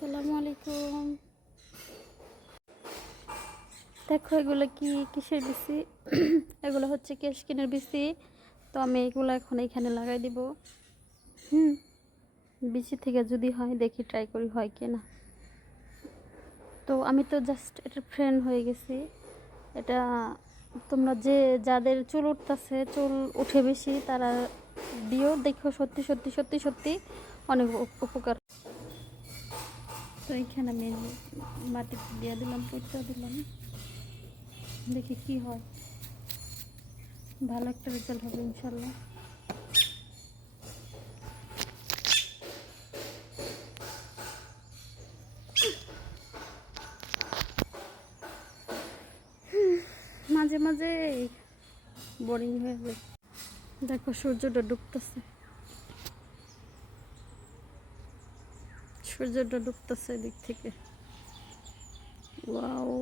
আসসালামু আলাইকুম। দেখো এগুলো কি কিসের বিচি? এগুলো হচ্ছে কেশকিনের বিচি। তো আমি এগুলো এখন এখানে লাগাই দিব। হুম, বিচি থেকে যদি হয় দেখি, ট্রাই করি হয় কি না। তো আমি তো জাস্ট এটা ফ্রেন্ড হয়ে গেছি। এটা তোমরা যাদের চুল উঠতেছে, চুল উঠে বেশি, তারা দিও, দেখো সত্যি সত্যি সত্যি সত্যি অনেক উপকার। তো এইখানে আমি মাটি দিয়ে দিলাম, পুঁতটা দিলাম, দেখি কি হয়। ভালো একটা রেজাল্ট হবে ইনশাল্লাহ। মাঝে মাঝে বোরিং হয়ে যায়। দেখো সূর্যটা ডুবতেছে, সূর্যটা ডুবতেছে এদিক থেকে। ওয়াও,